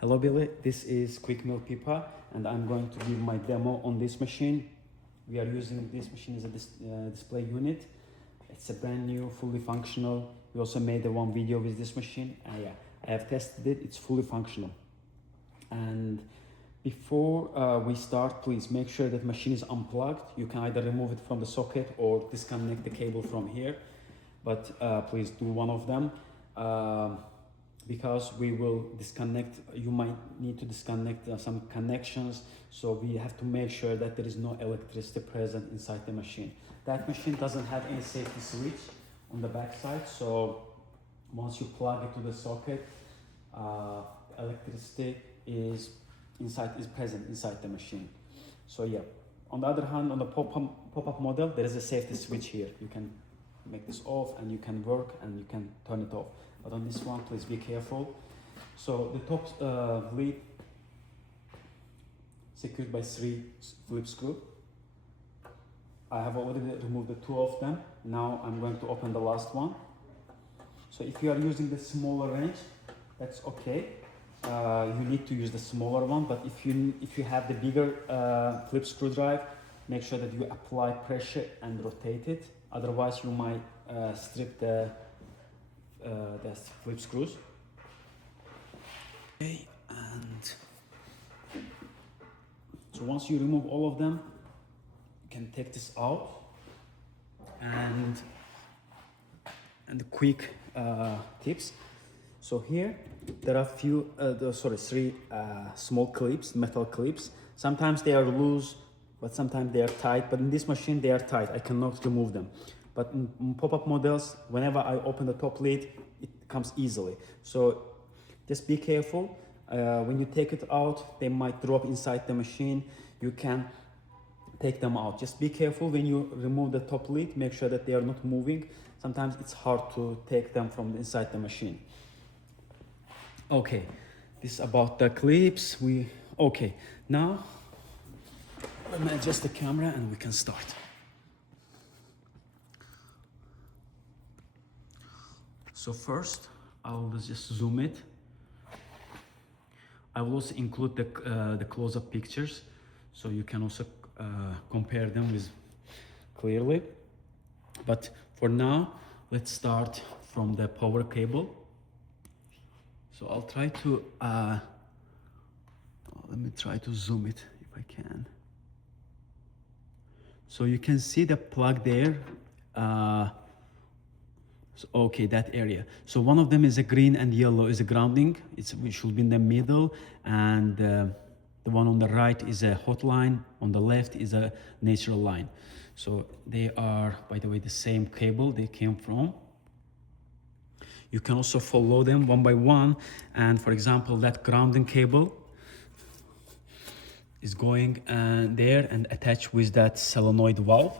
Hello Billy, this is Quick Mill Pipa and I'm going to give my demo on this machine. We are using this machine as a display unit. It's a brand new, fully functional. We also made one video with this machine. Yeah, I have tested it, it's fully functional. And before we start, please make sure that machine is unplugged. You can either remove it from the socket or disconnect the cable from here. But please do one of them. Because we will disconnect, you might need to disconnect some connections, so we have to make sure that there is no electricity present inside the machine. That machine doesn't have any safety switch on the back side, so once you plug it to the socket, electricity is present inside the machine. So yeah, on the other hand, on the pop-up model, there is a safety switch here. You can make this off and you can work and you can turn it off. But on this one, please be careful. So the top lid secured by 3 flip screws. I have already removed the 2 of them. Now I'm going to open the last one. So if you are using the smaller wrench, that's okay. You need to use the smaller one, but if you have the bigger flip screw drive, make sure that you apply pressure and rotate it. Otherwise, you might strip the flip screws. Okay, and so once you remove all of them, you can take this out. And the quick tips. So here there are three small clips, metal clips. Sometimes they are loose, but sometimes they are tight. But in this machine they are tight. I cannot remove them. But in pop-up models, whenever I open the top lid, it comes easily. So just be careful. When you take it out, they might drop inside the machine. You can take them out. Just be careful when you remove the top lid. Make sure that they are not moving. Sometimes it's hard to take them from inside the machine. Okay, this is about the clips. Okay, now let me adjust the camera and we can start. So first, I will just zoom it. I will also include the close-up pictures, so you can also compare them with clearly. But for now, let's start from the power cable. So I'll try to let me try to zoom it if I can. So you can see the plug there. Okay, that area. So one of them is a green and yellow is a grounding. It should be in the middle, and the one on the right is a hot line. On the left is a natural line. So they are, by the way, the same cable they came from. You can also follow them one by one. And for example, that grounding cable is going there and attached with that solenoid valve.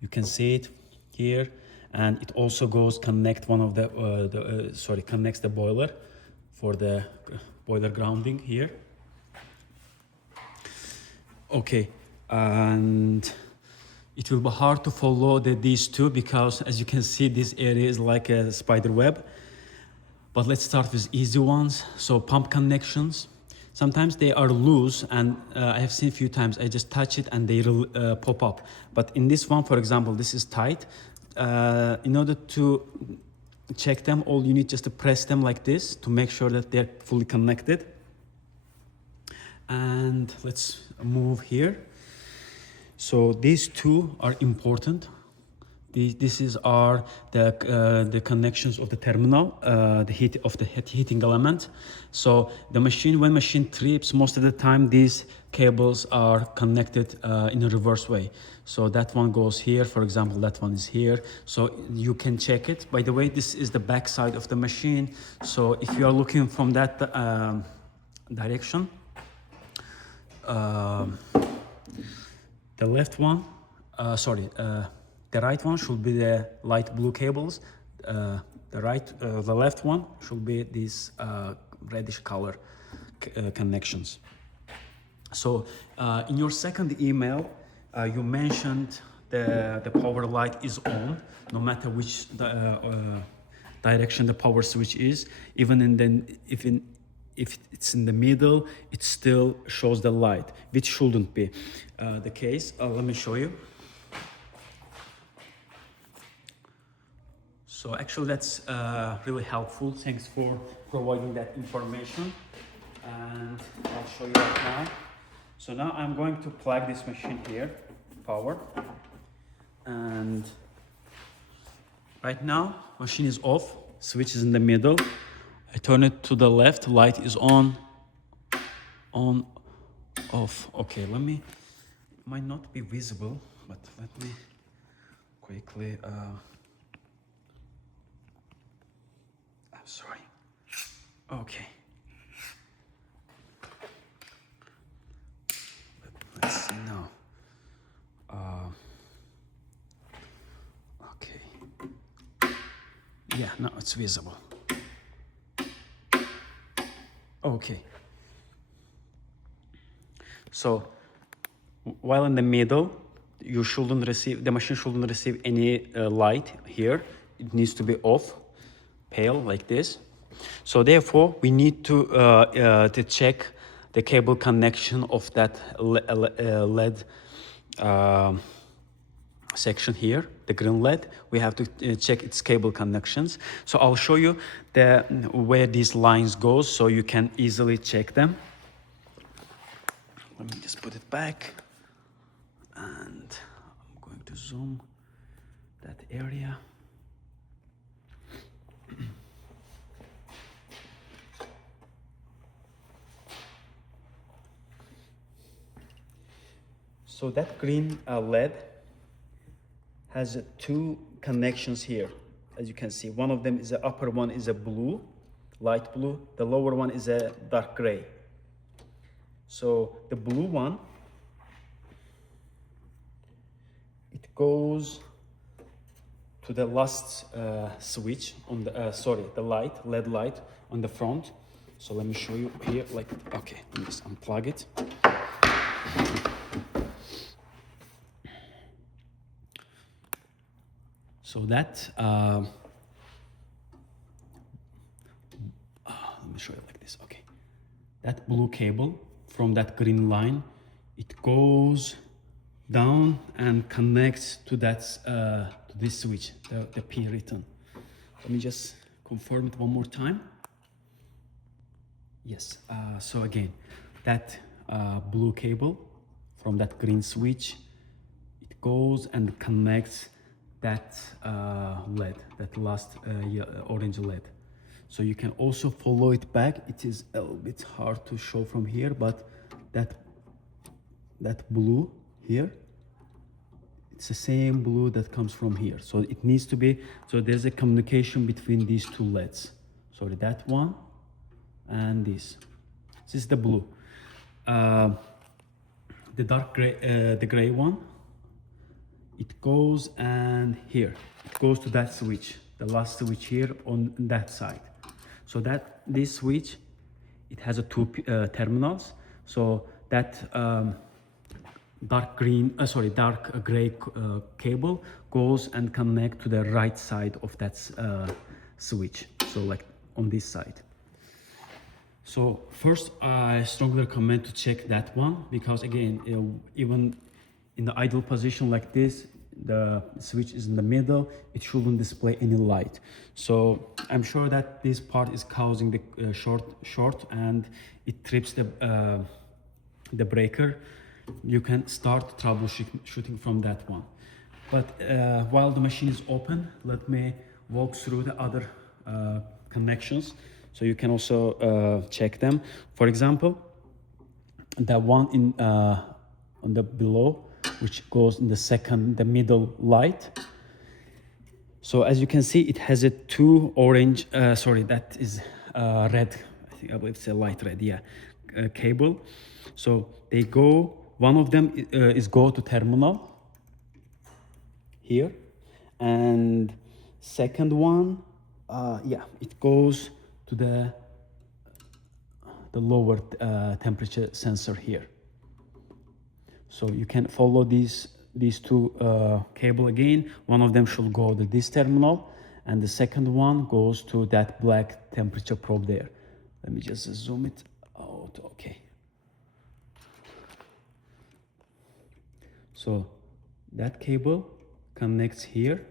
You can see it here. And it also connects the boiler for the boiler grounding here. Okay, and it will be hard to follow these two because, as you can see, this area is like a spider web. But let's start with easy ones. So pump connections. Sometimes they are loose, and I have seen a few times I just touch it and they pop up. But in this one, for example, this is tight. In order to check them, all you need just to press them like this to make sure that they're fully connected. And let's move here. So these two are important. These are the connections of the terminal, the heating element. So the machine, when machine trips, most of the time these cables are connected in a reverse way. So that one goes here, for example, that one is here. So you can check it. By the way, this is the back side of the machine. So if you are looking from that direction, the left one, the right one should be the light blue cables. The left one should be these reddish color connections. So in your second email, you mentioned the power light is on, no matter which direction the power switch is. Even if it's in the middle, it still shows the light, which shouldn't be the case. Let me show you. So actually that's really helpful. Thanks for providing that information. And I'll show you that now. So now I'm going to plug this machine here, power. And right now, machine is off, switch is in the middle. I turn it to the left, light is on, off. Okay, let me, it might not be visible, but let me quickly, I'm sorry. Okay. Let's see now. Okay. Yeah, now it's visible. Okay. So while in the middle, you shouldn't receive, the machine shouldn't receive any light here. It needs to be off, pale like this. So therefore, we need to check the cable connection of that LED section here, the green LED. We have to check its cable connections. So I'll show you where these lines go so you can easily check them. Let me just put it back, and I'm going to zoom that area. So that green LED has two connections here, as you can see. One of them is the upper one is a blue, light blue. The lower one is a dark gray. So the blue one, it goes to the last switch on the, the LED light on the front. So let me show you here, like, okay, let me just unplug it. So that, let me show you like this, okay. That blue cable from that green line, it goes down and connects to that, to this switch, the P written. Let me just confirm it one more time. Yes, so again, that blue cable from that green switch, it goes and connects that LED, that last orange LED. So you can also follow it back. It is a little bit hard to show from here, but that blue here, it's the same blue that comes from here. So it needs to be, so there's a communication between these two LEDs. Sorry, that one and this. This is the blue. The dark gray, the gray one, it goes and here, it goes to that switch, the last switch here on that side. So that this switch, it has two terminals. So that dark gray cable goes and connect to the right side of that switch. So like on this side. So first, I strongly recommend to check that one, because again, even in the idle position like this, the switch is in the middle, it shouldn't display any light. So I'm sure that this part is causing the short and it trips the breaker. You can start troubleshooting from that one. But while the machine is open, let me walk through the other connections so you can also check them. For example, the one in on the below, which goes in the middle light. So as you can see, it has a two orange, that is red, I believe it's a light red, yeah, cable. So they go, one of them is go to terminal here, and second one, it goes to the lower temperature sensor here. So you can follow these two cable again. One of them should go to this terminal, and the second one goes to that black temperature probe there. Let me just zoom it out. Okay. So that cable connects here,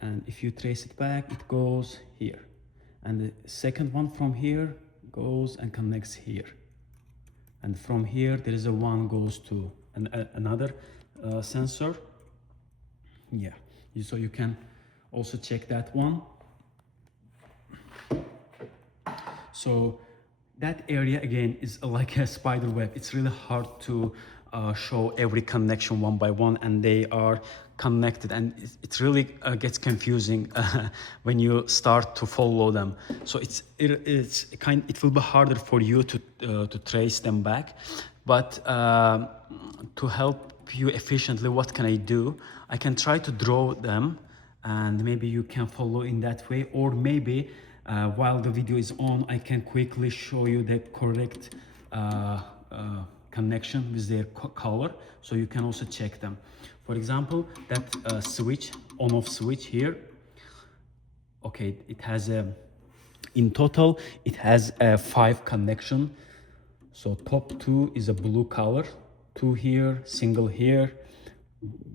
and if you trace it back, it goes here, and the second one from here goes and connects here, and from here there is a one goes to another sensor. Yeah, so you can also check that one. So that area again is like a spider web. It's really hard to show every connection one by one, and they are connected, and it really gets confusing when you start to follow them. So it will be harder for you to trace them back. But to help you efficiently, what can I do? I can try to draw them, and maybe you can follow in that way, or maybe while the video is on, I can quickly show you the correct connection with their color, so you can also check them. For example, that switch, on-off switch here, okay, it has in total it has 5 connection. So top 2 is a blue color, 2 here, single here.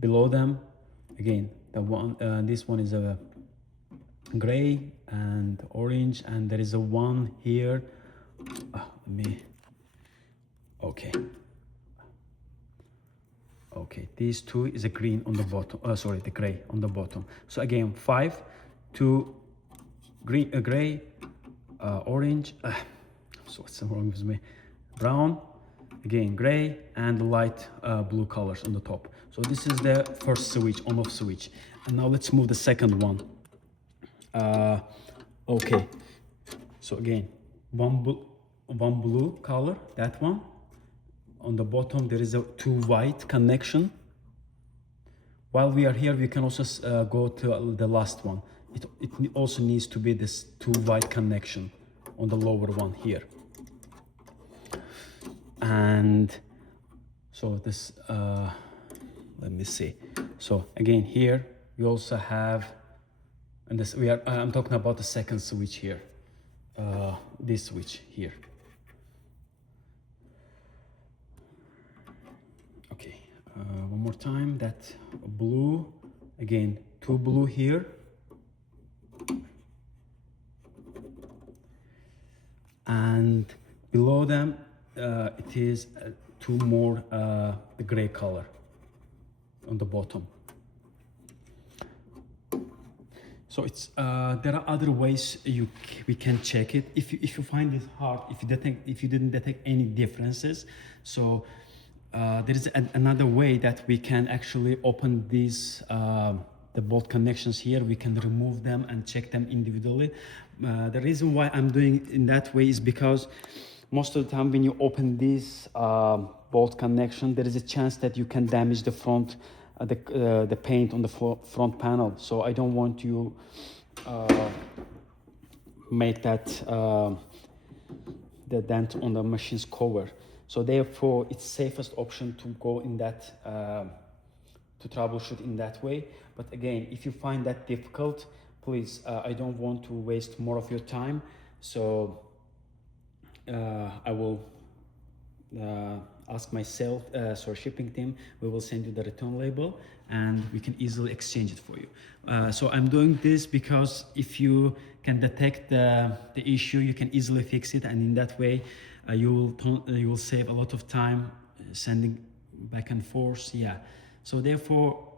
Below them, again, this one is a gray and orange, and there is a one here. Okay, these 2 is a green on the bottom, the gray on the bottom. So again, 5, 2 green, gray, orange, so what's wrong with me, brown, again gray, and light blue colors on the top. So this is the first switch, on-off switch. And now let's move the second one. Okay, so again, one blue color, that one. On the bottom there is a 2 white connection. While we are here, we can also go to the last one. It also needs to be this 2 white connection on the lower one here. And so this, let me see. So again, here we also have, and this I'm talking about the second switch here, this switch here. Okay, one more time, that blue, again 2 blue here, and below them it is 2 more the gray color on the bottom. So it's there are other ways we can check it if you find it hard, if you didn't detect any differences. So there is another way that we can actually open these the bolt connections here. We can remove them and check them individually. The reason why I'm doing in that way is because most of the time when you open this bolt connection, there is a chance that you can damage the front, the paint on the front panel. So I don't want you make that the dent on the machine's cover. So therefore, it's safest option to go in that to troubleshoot in that way. But again, if you find that difficult, please, I don't want to waste more of your time. So I will ask myself, shipping team, we will send you the return label and we can easily exchange it for you. So I'm doing this because if you can detect the issue, you can easily fix it, and in that way you will save a lot of time sending back and forth. Yeah, so therefore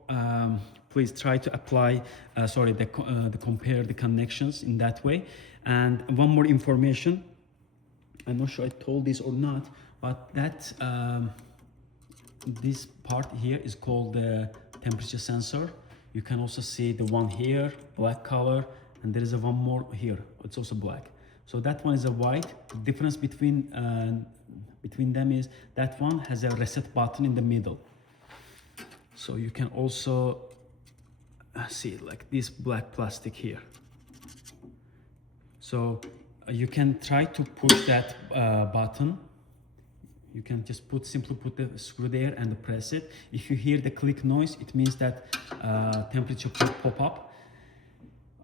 please try to apply compare the connections in that way. And one more information, I'm not sure I told this or not, but that this part here is called the temperature sensor. You can also see the one here, black color, and there is a one more here, it's also black. So that one is a white. The difference between them is that one has a reset button in the middle. So you can also see like this black plastic here. So you can try to push that button. You can just simply put the screw there and press it. If you hear the click noise, it means that temperature will pop up.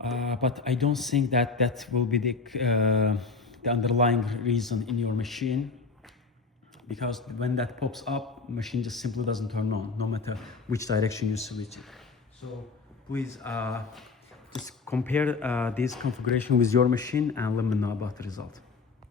But I don't think that that will be the underlying reason in your machine, because when that pops up, machine just simply doesn't turn on, no matter which direction you switch it. So please just compare this configuration with your machine and let me know about the result.